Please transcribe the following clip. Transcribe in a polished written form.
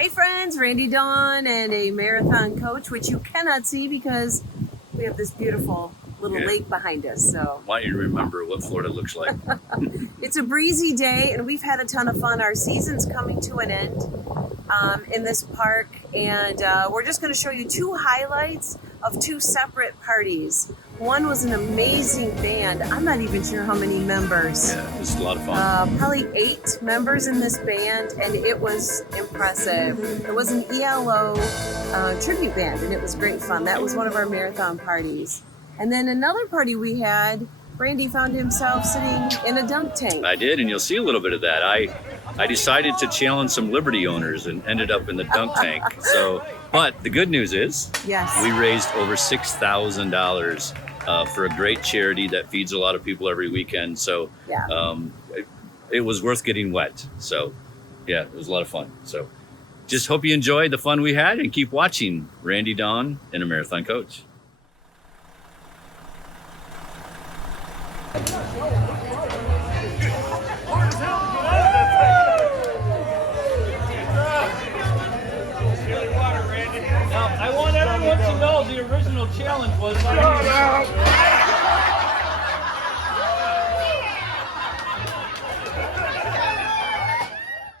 Hey friends, Randy Dawn and a marathon coach, which you cannot see because we have this beautiful little lake behind us. So I want you to remember what Florida looks like. it's a breezy day and we've had a ton of fun. Our season's coming to an end in this park, and we're just going to show you two highlights of two separate parties. One was an amazing band. I'm not even sure how many members. Yeah, it was a lot of fun. Probably 8 members in this band, and it was impressive. It was an ELO tribute band, and it was great fun. That was one of our marathon parties. And then another party we had, Randy found himself sitting in a dunk tank. I did, and you'll see a little bit of that. I decided to challenge some Liberty owners and ended up in the dunk tank. So, but the good news is, yes, we raised over $6,000 for a great charity that feeds a lot of people every weekend. So, yeah. It was worth getting wet. So, yeah, it was a lot of fun. So, just hope you enjoyed the fun we had and keep watching Randy Dawn and a Marathon Coach. I want everyone to know the original challenge was